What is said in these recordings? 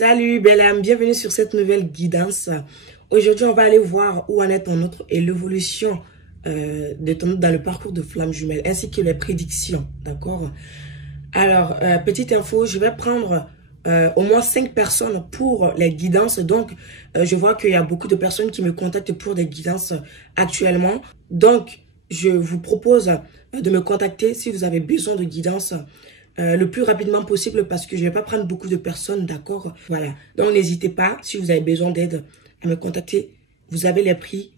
Salut belle âme, bienvenue sur cette nouvelle guidance. Aujourd'hui, on va aller voir où en est ton autre et l'évolution de ton autre dans le parcours de flamme jumelle, ainsi que les prédictions, d'accord? Alors, petite info, je vais prendre au moins 5 personnes pour les guidances. Donc, je vois qu'il y a beaucoup de personnes qui me contactent pour des guidances actuellement. Donc, je vous propose de me contacter si vous avez besoin de guidance le plus rapidement possible parce que je ne vais pas prendre beaucoup de personnes, d'accord? Voilà. Donc, n'hésitez pas, si vous avez besoin d'aide, à me contacter. Vous avez les prix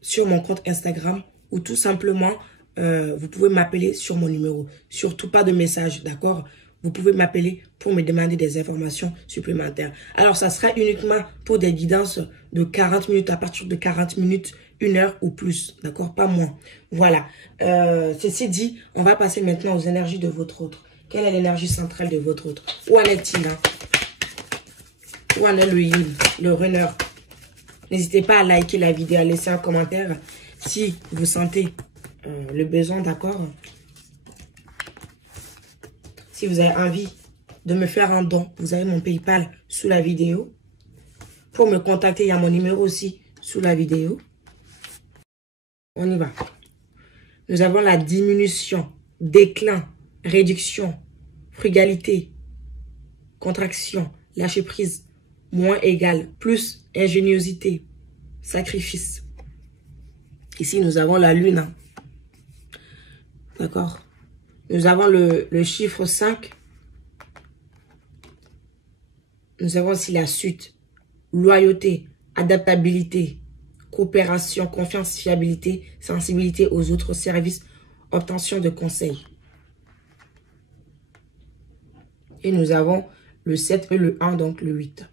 sur mon compte Instagram ou tout simplement, vous pouvez m'appeler sur mon numéro. Surtout pas de message, d'accord? Vous pouvez m'appeler pour me demander des informations supplémentaires. Alors, ça sera uniquement pour des guidances de 40 minutes, à partir de 40 minutes, 1 heure ou plus, d'accord? Pas moins. Voilà. Ceci dit, on va passer maintenant aux énergies de votre autre. Quelle est l'énergie centrale de votre autre? Où en est-il, hein? Où en est le heal, le runner? N'hésitez pas à liker la vidéo, à laisser un commentaire si vous sentez le besoin, d'accord? Si vous avez envie de me faire un don, vous avez mon PayPal sous la vidéo. Pour me contacter, il y a mon numéro aussi sous la vidéo. On y va. Nous avons la diminution, déclin, réduction, frugalité, contraction, lâcher prise, moins égal, plus ingéniosité, sacrifice. Ici, nous avons la lune. Hein. D'accord? Nous avons le chiffre 5. Nous avons aussi la suite. Loyauté, adaptabilité, coopération, confiance, fiabilité, sensibilité aux autres services, obtention de conseils. Et nous avons le 7 et le 1, donc le 8.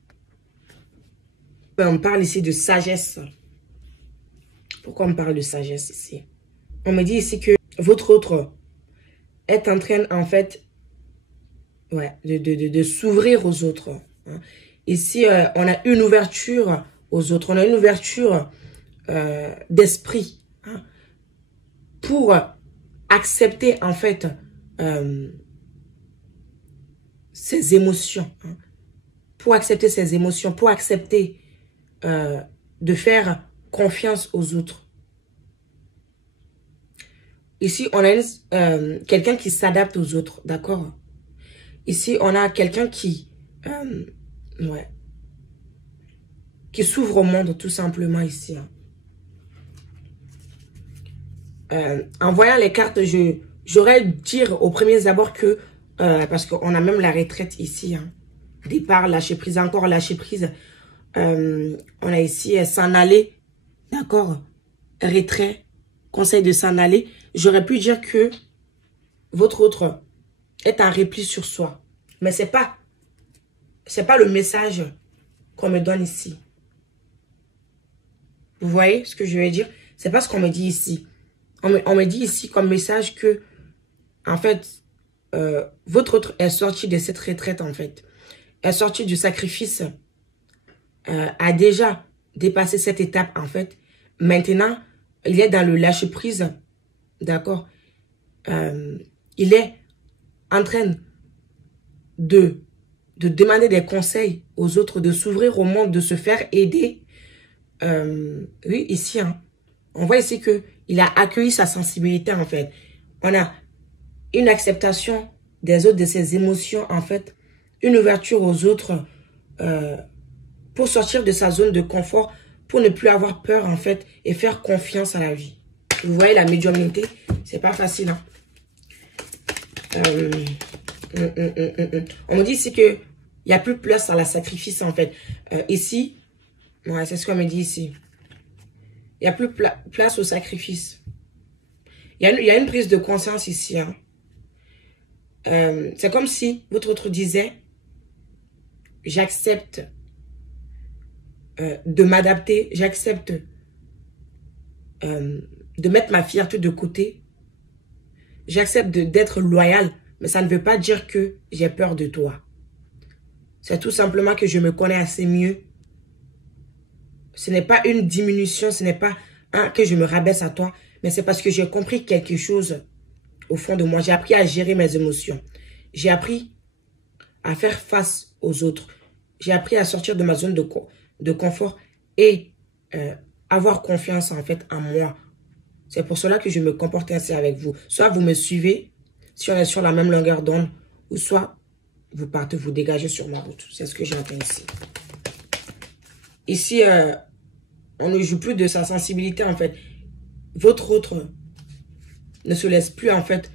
On parle ici de sagesse. Pourquoi on parle de sagesse ici? On me dit ici que votre autre est en train, en fait, de s'ouvrir aux autres. Hein. Ici, on a une ouverture aux autres. On a une ouverture d'esprit, hein, pour accepter, en fait, ses émotions. Hein, pour accepter ses émotions, pour accepter de faire confiance aux autres. Ici, on a quelqu'un qui s'adapte aux autres, d'accord? Ici, on a quelqu'un qui s'ouvre au monde, tout simplement, ici. Hein. En voyant les cartes, j'aurais dire au premier abord que, parce qu'on a même la retraite ici, hein. Départ, lâcher prise, encore lâcher prise. On a ici s'en aller, d'accord? Retrait, conseil de s'en aller. J'aurais pu dire que votre autre est en repli sur soi. Mais c'est pas le message qu'on me donne ici. Vous voyez ce que je veux dire? C'est pas ce qu'on me dit ici. On me dit ici comme message que, en fait, votre autre est sorti de cette retraite, en fait. Est sorti du sacrifice, a déjà dépassé cette étape, en fait. Maintenant, il est dans le lâcher-prise, d'accord? Il est en train de demander des conseils aux autres, de s'ouvrir au monde, de se faire aider. Oui, ici, hein, on voit ici qu'il a accueilli sa sensibilité, en fait. On a une acceptation des autres, de ses émotions, en fait. Une ouverture aux autres pour sortir de sa zone de confort, pour ne plus avoir peur, en fait, et faire confiance à la vie. Vous voyez, la médiumnité, c'est pas facile. Hein. On me dit ici qu'il n'y a plus de place à la sacrifice, en fait. Ici, ouais, c'est ce qu'on me dit ici. Il n'y a plus place au sacrifice. Il y a une prise de conscience ici. Hein. C'est comme si votre autre disait, j'accepte de m'adapter, j'accepte de mettre ma fierté de côté. J'accepte d'être loyal, mais ça ne veut pas dire que j'ai peur de toi. C'est tout simplement que je me connais assez mieux. Ce n'est pas une diminution, ce n'est pas que je me rabaisse à toi, mais c'est parce que j'ai compris quelque chose au fond de moi. J'ai appris à gérer mes émotions. J'ai appris à faire face aux autres. j'ai appris à sortir de ma zone de confort et avoir confiance en fait en moi. C'est pour cela que je me comporte ainsi avec vous. Soit vous me suivez, si on est sur la même longueur d'onde, ou soit vous partez, vous dégagez sur ma route. C'est ce que j'entends ici. Ici, on ne joue plus de sa sensibilité en fait. Votre autre ne se laisse plus en fait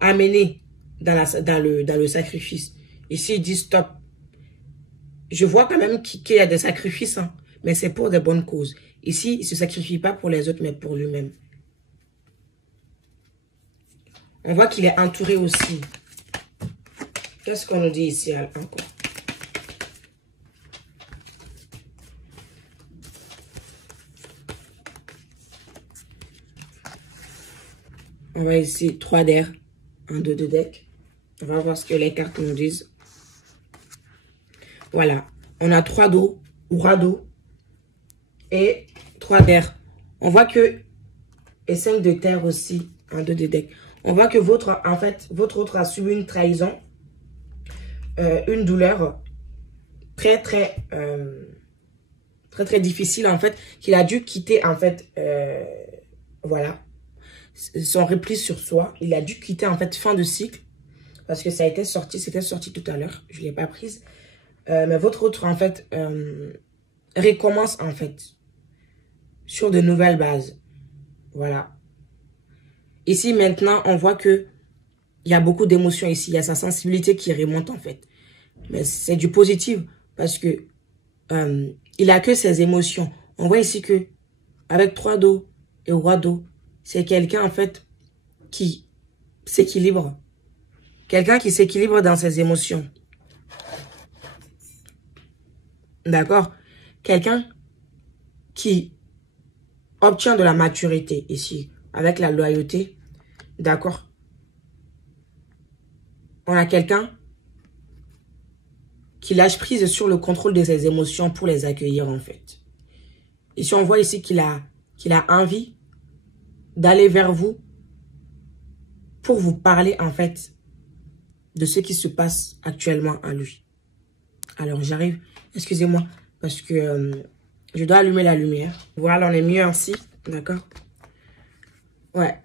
amener dans le sacrifice. Ici, il dit stop. Je vois quand même qu'il y a des sacrifices, hein, mais c'est pour des bonnes causes. Ici, il ne se sacrifie pas pour les autres, mais pour lui-même. On voit qu'il est entouré aussi. Qu'est-ce qu'on nous dit ici encore? On va ici 3 d'air, 1, 2 de deck. On va voir ce que les cartes nous disent. Voilà. On a 3 d'eau ou radeau et 3 d'air. On voit que, et 5 de terre aussi, 1, 2 de deck. On voit que votre autre a subi une trahison, une douleur très difficile en fait, qu'il a dû quitter en fait, voilà, son repli sur soi. Il a dû quitter en fait fin de cycle parce que ça a été sorti, c'était sorti tout à l'heure, je ne l'ai pas prise. Mais votre autre en fait recommence en fait sur de nouvelles bases. Voilà. Ici maintenant on voit que il y a beaucoup d'émotions ici, il y a sa sensibilité qui remonte en fait. Mais c'est du positif parce que il a que ses émotions. On voit ici que avec 3 d'eau et roi d'eau, c'est quelqu'un en fait qui s'équilibre. Quelqu'un qui s'équilibre dans ses émotions. D'accord? Quelqu'un qui obtient de la maturité ici, avec la loyauté. D'accord? On a quelqu'un qui lâche prise sur le contrôle de ses émotions pour les accueillir en fait. Ici, on voit ici qu'il a envie d'aller vers vous pour vous parler en fait de ce qui se passe actuellement en lui. Alors, j'arrive. Excusez-moi, parce que je dois allumer la lumière. Voilà, on est mieux ainsi. D'accord? Ouais.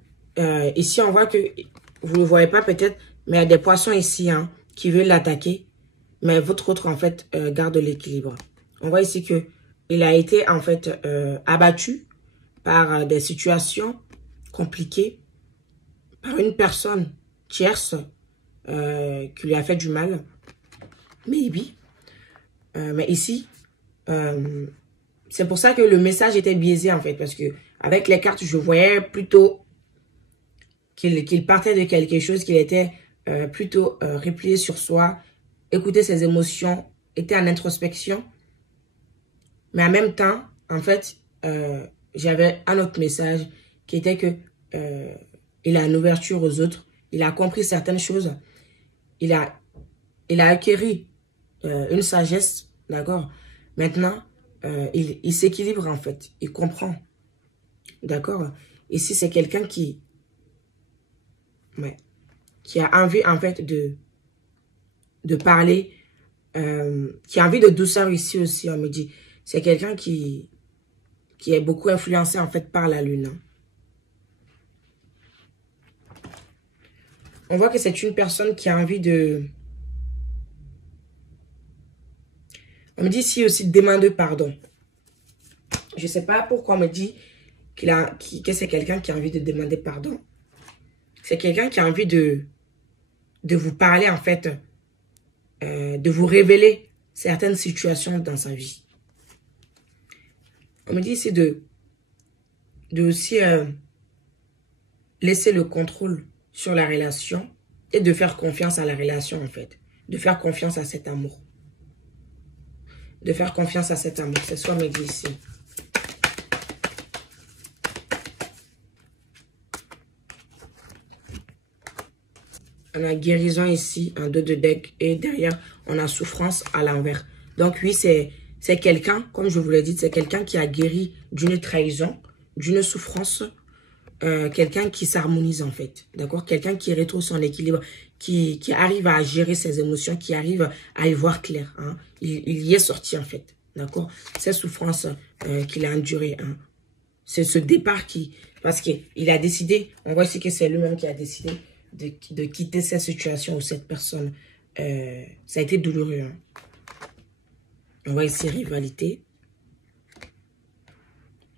Ici, on voit que, vous ne le voyez pas peut-être, mais il y a des poissons ici hein, qui veulent l'attaquer. Mais votre autre, en fait, garde l'équilibre. On voit ici que il a été, en fait, abattu par des situations compliquées, par une personne tierce qui lui a fait du mal. Maybe. Mais ici, c'est pour ça que le message était biaisé en fait. Parce que avec les cartes, je voyais plutôt qu'il partait de quelque chose, qu'il était plutôt replié sur soi, écouter ses émotions, était en introspection. Mais en même temps, en fait, j'avais un autre message qui était que il a une ouverture aux autres. Il a compris certaines choses. Il a acquéri une sagesse. D'accord? Maintenant, il s'équilibre en fait. Il comprend. D'accord? Ici, c'est quelqu'un qui a envie en fait de parler, qui a envie de douceur ici aussi, on me dit. C'est quelqu'un qui est beaucoup influencé en fait par la lune. On voit que c'est une personne qui a envie de... On me dit ici aussi de demander pardon. Je ne sais pas pourquoi on me dit que c'est quelqu'un qui a envie de demander pardon. C'est quelqu'un qui a envie de vous parler en fait, de vous révéler certaines situations dans sa vie. On me dit ici de aussi laisser le contrôle sur la relation et de faire confiance à la relation en fait. De faire confiance à cet amour. De faire confiance à cet amour. C'est ce qu'on me dit ici. On a guérison ici, un 2 de deck. Et derrière, on a souffrance à l'envers. Donc oui, c'est quelqu'un, comme je vous l'ai dit, c'est quelqu'un qui a guéri d'une trahison, d'une souffrance quelqu'un qui s'harmonise en fait, d'accord? Quelqu'un qui retrouve son équilibre, qui arrive à gérer ses émotions, qui arrive à y voir clair. Hein? Il y est sorti en fait, d'accord? Ces souffrances qu'il a endurées, hein? C'est ce départ parce qu'il a décidé, on voit ici que c'est lui-même qui a décidé de quitter cette situation ou cette personne. Ça a été douloureux. Hein? On voit ici rivalité,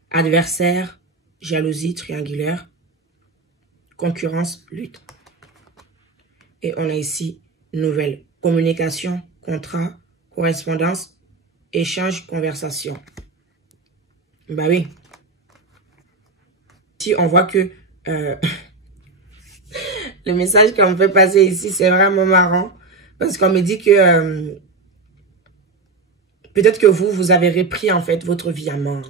adversaire, jalousie triangulaire, concurrence, lutte. Et on a ici nouvelle, communication, contrat, correspondance, échange, conversation. Bah oui. Ici, on voit que le message qu'on me fait passer ici, c'est vraiment marrant. Parce qu'on me dit que peut-être que vous avez repris en fait votre vie à mort.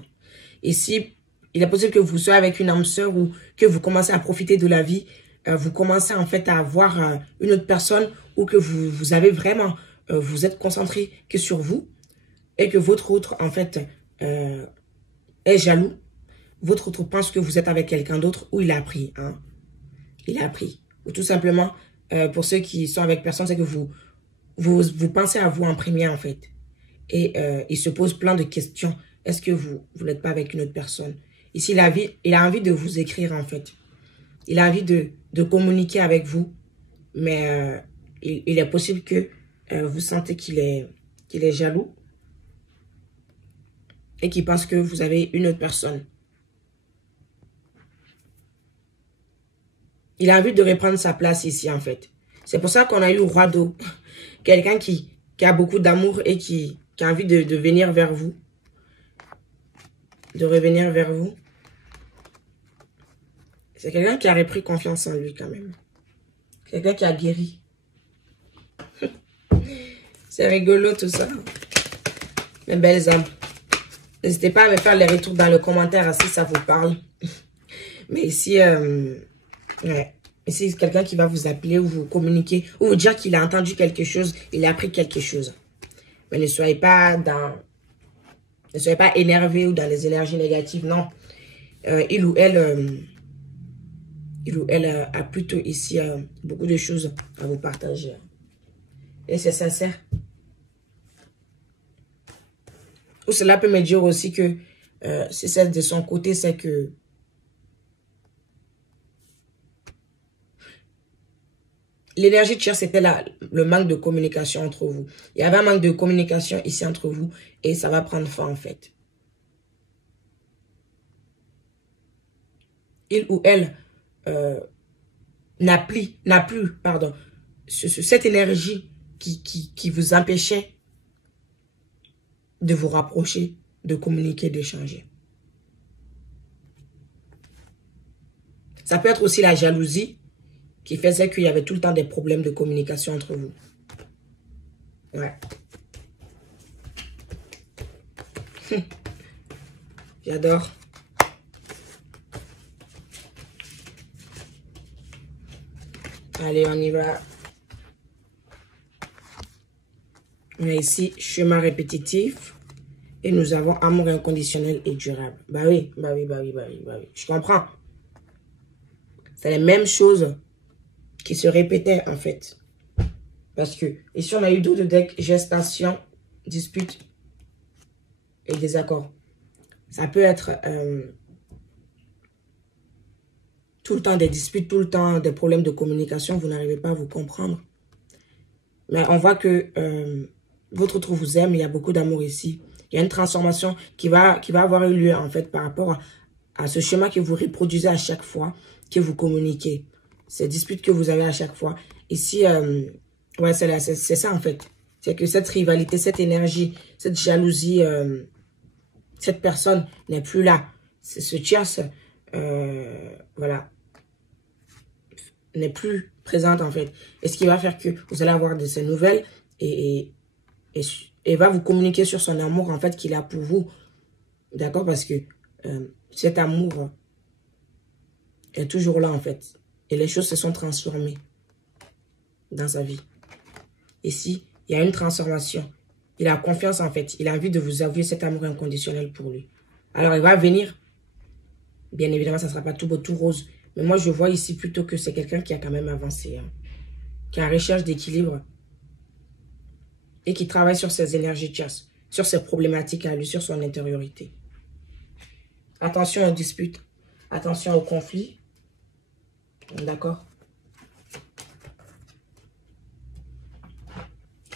Ici, il est possible que vous soyez avec une âme sœur ou que vous commencez à profiter de la vie. Vous commencez en fait à avoir une autre personne ou que vous avez vraiment, vous êtes concentré que sur vous et que votre autre en fait est jaloux. Votre autre pense que vous êtes avec quelqu'un d'autre ou il a appris. Hein? Il a appris. Ou tout simplement, pour ceux qui sont avec personne, c'est que vous pensez à vous en premier en fait. Et il se pose plein de questions. Est-ce que vous n'êtes pas avec une autre personne? Ici, il a envie de vous écrire en fait. Il a envie de communiquer avec vous. Mais il est possible que vous sentez qu'il est jaloux. Et qu'il pense que vous avez une autre personne. Il a envie de reprendre sa place ici en fait. C'est pour ça qu'on a eu le roi d'eau. Quelqu'un qui a beaucoup d'amour et qui a envie de venir vers vous. De revenir vers vous. C'est quelqu'un qui a repris confiance en lui quand même. Quelqu'un qui a guéri. C'est rigolo tout ça. Mes belles âmes. N'hésitez pas à me faire les retours dans le commentaire si ça vous parle. Mais ici, ouais. Ici, c'est quelqu'un qui va vous appeler ou vous communiquer ou vous dire qu'il a entendu quelque chose, il a appris quelque chose. Mais ne soyez pas énervé ou dans les énergies négatives, non. Il ou elle a plutôt ici beaucoup de choses à vous partager. Et c'est sincère. Ou cela peut me dire aussi que si c'est de son côté, c'est que l'énergie de chair, c'était le manque de communication entre vous. Il y avait un manque de communication ici entre vous et ça va prendre fin en fait. Il ou elle n'a plus, pardon, cette énergie qui vous empêchait de vous rapprocher, de communiquer, d'échanger. Ça peut être aussi la jalousie qui faisait qu'il y avait tout le temps des problèmes de communication entre vous. Ouais. J'adore. Allez, on y va. On a ici chemin répétitif. Et nous avons amour inconditionnel et durable. Bah oui. Je comprends. C'est les mêmes choses qui se répétaient en fait. Parce que ici on a eu d'autres decks, gestation, dispute et désaccord. Ça peut être tout le temps des disputes, tout le temps des problèmes de communication, vous n'arrivez pas à vous comprendre. Mais on voit que votre autre vous aime, il y a beaucoup d'amour ici. Il y a une transformation qui va avoir eu lieu en fait par rapport à ce schéma que vous reproduisez à chaque fois que vous communiquez. Ces disputes que vous avez à chaque fois. Ici, ouais, c'est ça en fait. C'est que cette rivalité, cette énergie, cette jalousie, cette personne n'est plus là. Ce tierce, voilà, n'est plus présente en fait. Et ce qui va faire que vous allez avoir de ces nouvelles et va vous communiquer sur son amour en fait qu'il a pour vous. D'accord? Parce que cet amour est toujours là en fait. Et les choses se sont transformées dans sa vie. Ici, il y a une transformation. Il a confiance en fait. Il a envie de vous avouer cet amour inconditionnel pour lui. Alors, il va venir Bien évidemment, ça ne sera pas tout beau, tout rose. Mais moi, je vois ici plutôt que c'est quelqu'un qui a quand même avancé. Hein, qui est en recherche d'équilibre. Et qui travaille sur ses énergies de chasse. Sur ses problématiques à lui, sur son intériorité. Attention aux disputes. Attention aux conflits. D'accord?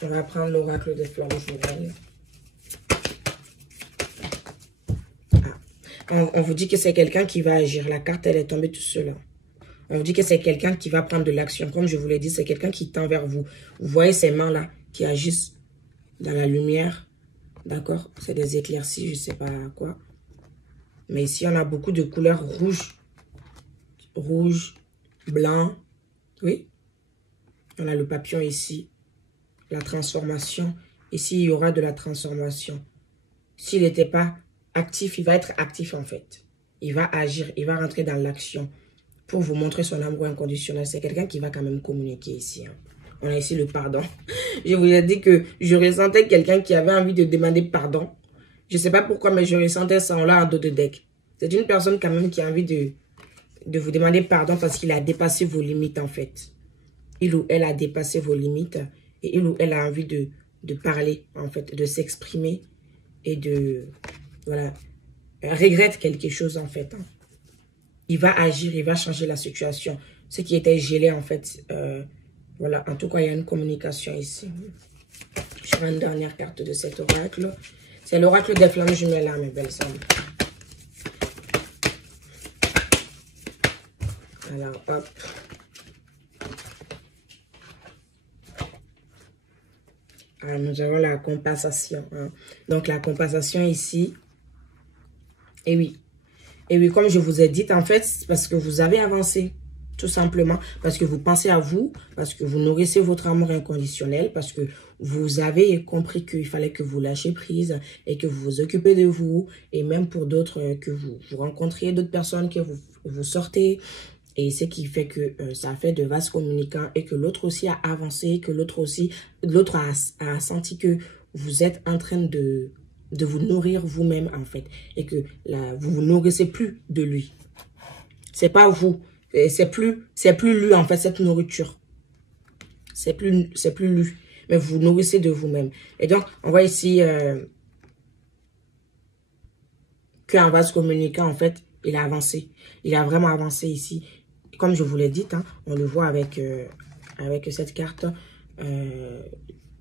On va prendre l'oracle des flammes jumelles. On vous dit que c'est quelqu'un qui va agir. La carte, elle est tombée tout seule. On vous dit que c'est quelqu'un qui va prendre de l'action. Comme je vous l'ai dit, c'est quelqu'un qui tend vers vous. Vous voyez ces mains-là qui agissent dans la lumière. D'accord? C'est des éclaircies, je ne sais pas quoi. Mais ici, on a beaucoup de couleurs rouges. Rouge, blanc. Oui. On a le papillon ici. La transformation. Ici, il y aura de la transformation. S'il n'était pas actif, il va être actif en fait. Il va agir, il va rentrer dans l'action pour vous montrer son amour inconditionnel. C'est quelqu'un qui va quand même communiquer ici. Hein. On a ici le pardon. Je vous ai dit que je ressentais quelqu'un qui avait envie de demander pardon. Je ne sais pas pourquoi, mais je ressentais ça en là en dos de deck. C'est une personne quand même qui a envie de vous demander pardon parce qu'il a dépassé vos limites en fait. Il ou elle a dépassé vos limites et il ou elle a envie de parler en fait, de s'exprimer et de... Voilà, regrette quelque chose en fait. Hein. Il va agir, il va changer la situation. Ce qui était gelé en fait. Voilà, en tout cas, il y a une communication ici. Je prends une dernière carte de cet oracle. C'est l'oracle des flammes jumelles là, mes belles sœurs. Alors, hop. Alors, nous avons la compensation. Hein. Donc, la compensation ici. Et oui, comme je vous ai dit, en fait, c'est parce que vous avez avancé, tout simplement, parce que vous pensez à vous, parce que vous nourrissez votre amour inconditionnel, parce que vous avez compris qu'il fallait que vous lâchiez prise et que vous vous occupez de vous, et même pour d'autres, que vous rencontriez d'autres personnes, que vous sortez, et ce qui fait que ça fait de vases communicants et que l'autre aussi a avancé, que l'autre a senti que vous êtes en train de vous nourrir vous-même en fait et que vous vous nourrissez plus de lui. C'est pas vous, c'est plus lui en fait cette nourriture. C'est plus lui, mais vous vous nourrissez de vous-même. Et donc on voit ici qu'un vase communicant en fait, il a avancé. Il a vraiment avancé ici. Comme je vous l'ai dit, hein, on le voit avec cette carte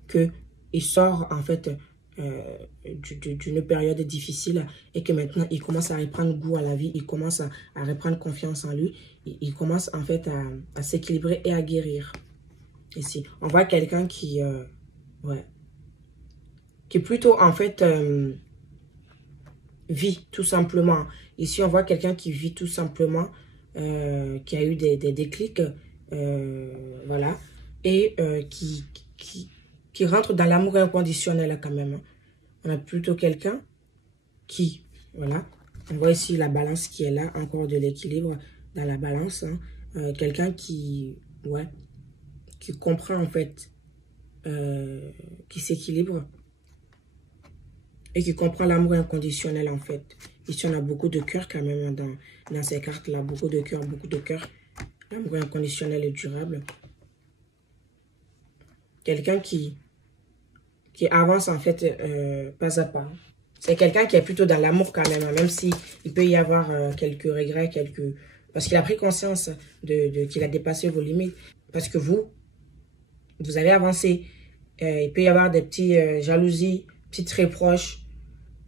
que il sort en fait d'une période difficile et que maintenant il commence à reprendre goût à la vie, il commence à reprendre confiance en lui, il commence en fait à s'équilibrer et à guérir. Ici, on voit quelqu'un qui est plutôt en fait vit tout simplement. Ici, on voit quelqu'un qui vit tout simplement, qui a eu des déclics, voilà, et qui rentre dans l'amour inconditionnel quand même. On a plutôt quelqu'un qui, voilà, on voit ici la balance qui est là, encore de l'équilibre dans la balance. Hein. Quelqu'un qui comprend en fait, qui s'équilibre et qui comprend l'amour inconditionnel en fait. Ici, on a beaucoup de cœur quand même dans ces cartes-là, beaucoup de cœur, beaucoup de cœur. L'amour inconditionnel et durable. Quelqu'un qui avance en fait pas à pas. C'est quelqu'un qui est plutôt dans l'amour quand même si il peut y avoir quelques regrets, parce qu'il a pris conscience qu'il a dépassé vos limites. Parce que vous avez avancé. Il peut y avoir des petits jalousies, petites reproches.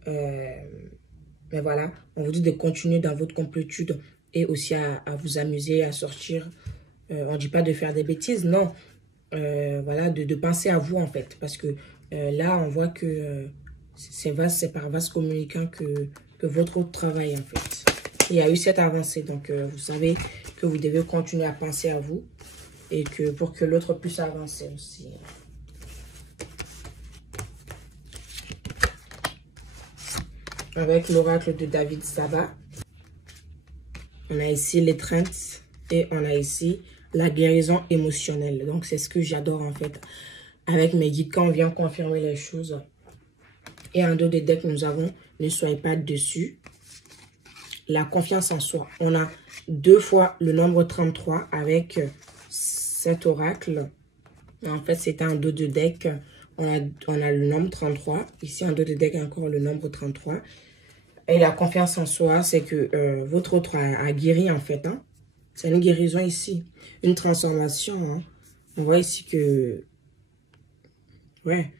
Mais voilà, on vous dit de continuer dans votre complétude et aussi à vous amuser, à sortir. On ne dit pas de faire des bêtises, non. Voilà, de penser à vous en fait. Parce que là, on voit que c'est par vase communicant que votre travail en fait. Il y a eu cette avancée. Donc, vous savez que vous devez continuer à penser à vous. Et que pour que l'autre puisse avancer aussi. Avec l'oracle de David Saba. On a ici l'étreinte. Et on a ici la guérison émotionnelle. Donc, c'est ce que j'adore en fait. Avec mes guides, quand on vient confirmer les choses. Et en dos des decks, nous avons ne soyez pas dessus. la confiance en soi. On a 2 fois le nombre 33 avec cet oracle. En fait, c'est un dos de deck. On a le nombre 33. Ici, un dos de deck, encore le nombre 33. Et la confiance en soi, c'est que votre autre a guéri, en fait. Hein. C'est une guérison ici. Une transformation. Hein. On voit ici que... Ouais.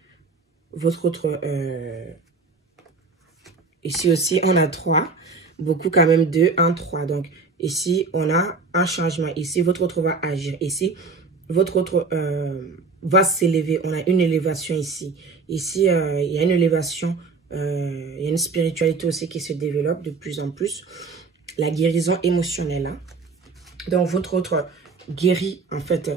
Votre autre... Ici aussi, on a 3. Beaucoup quand même 2, 1, 3. Donc, ici, on a un changement. Ici, votre autre va agir. Ici, votre autre va s'élever. On a une élévation ici. Ici, il y a une élévation. Il y a une spiritualité aussi qui se développe de plus en plus. La guérison émotionnelle. Hein. Donc, votre autre guérit, en fait,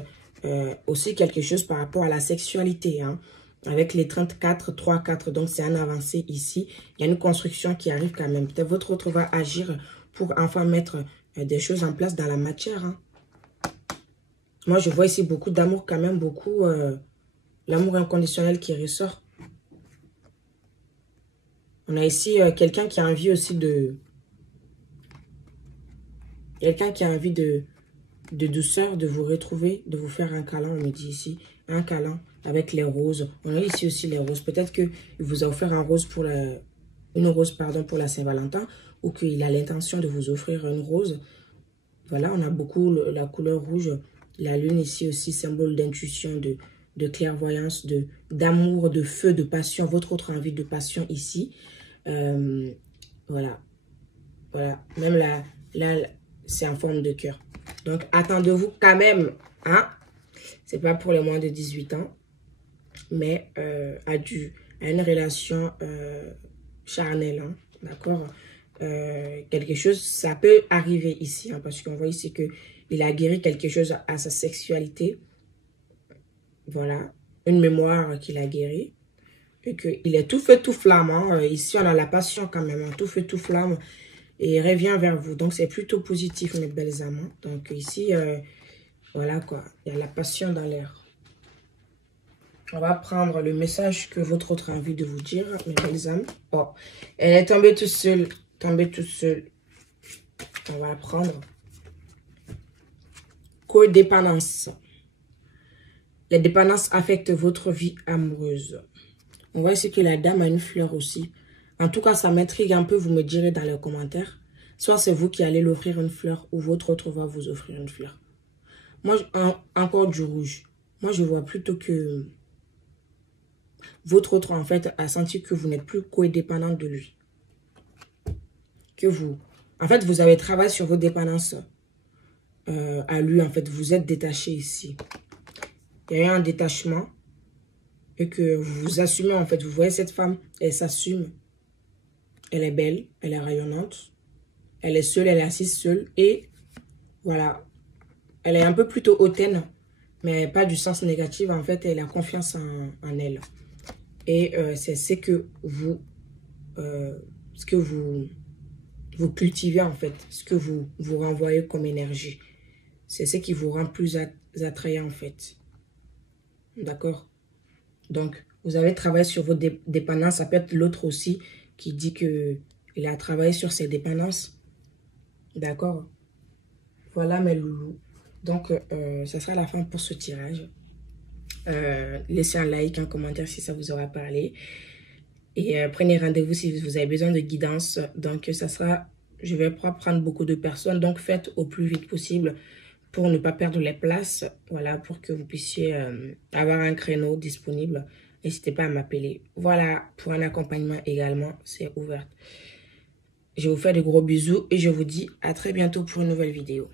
aussi quelque chose par rapport à la sexualité. Hein. Avec les 34, 3, 4, donc c'est un avancé ici. Il y a une construction qui arrive quand même. Peut-être votre autre va agir pour enfin mettre des choses en place dans la matière. Hein. Moi, je vois ici beaucoup d'amour quand même, beaucoup l'amour inconditionnel qui ressort. On a ici quelqu'un qui a envie aussi de... Quelqu'un qui a envie de douceur, de vous retrouver, de vous faire un câlin, on me dit ici. Un câlin avec les roses. On a ici aussi les roses. Peut-être qu'il vous a offert une rose pour la Saint-Valentin ou qu'il a l'intention de vous offrir une rose. Voilà, on a beaucoup la couleur rouge. La lune ici aussi, symbole d'intuition, de clairvoyance, d'amour, de feu, de passion. Votre autre envie de passion ici. Voilà. Voilà. Même là c'est en forme de cœur. Donc, attendez-vous quand même. Hein? C'est pas pour les moins de 18 ans. Mais à une relation charnelle. Hein? D'accord? Quelque chose, ça peut arriver ici. Hein, parce qu'on voit ici qu'il a guéri quelque chose à sa sexualité. Voilà. Une mémoire qu'il a guéri. Et qu'il est tout feu, tout flamme. Hein. Ici, on a la passion quand même. Hein, tout feu, tout flamme. Et il revient vers vous. Donc, c'est plutôt positif, mes belles âmes. Hein. Donc, ici, voilà quoi. Il y a la passion dans l'air. On va prendre le message que votre autre a envie de vous dire, mes belles âmes. Oh, elle est tombée toute seule. Tombée toute seule. On va prendre. Codépendance. La dépendance affecte votre vie amoureuse. On voit ici que la dame a une fleur aussi. En tout cas, ça m'intrigue un peu, vous me direz dans les commentaires. Soit c'est vous qui allez l'offrir une fleur ou votre autre va vous offrir une fleur. Moi, encore du rouge. Moi, je vois plutôt que votre autre, en fait, a senti que vous n'êtes plus codépendante de lui. Que vous... En fait, vous avez travaillé sur vos dépendances à lui. En fait, vous êtes détaché ici. Il y a eu un détachement. Et que vous vous assumez, en fait. Vous voyez cette femme, elle s'assume. Elle est belle, elle est rayonnante. Elle est seule, elle est assise seule. Et voilà. Elle est un peu plutôt hautaine. Mais pas du sens négatif. En fait, elle a confiance en elle. Et c'est ce que vous cultivez, en fait. Ce que vous renvoyez comme énergie. C'est ce qui vous rend plus attrayant, en fait. D'accord? Donc, vous avez travaillé sur vos dépendances. Ça peut être l'autre aussi qui dit qu'il a travaillé sur ses dépendances. D'accord? Voilà mes loulous. Donc, ça sera la fin pour ce tirage. Laissez un like, un commentaire si ça vous aura parlé. Et prenez rendez-vous si vous avez besoin de guidance. Donc, ça sera... Je vais pas prendre beaucoup de personnes. Donc, faites au plus vite possible pour ne pas perdre les places. Voilà, pour que vous puissiez avoir un créneau disponible. N'hésitez pas à m'appeler. Voilà, pour un accompagnement également, c'est ouvert. Je vous fais de gros bisous et je vous dis à très bientôt pour une nouvelle vidéo.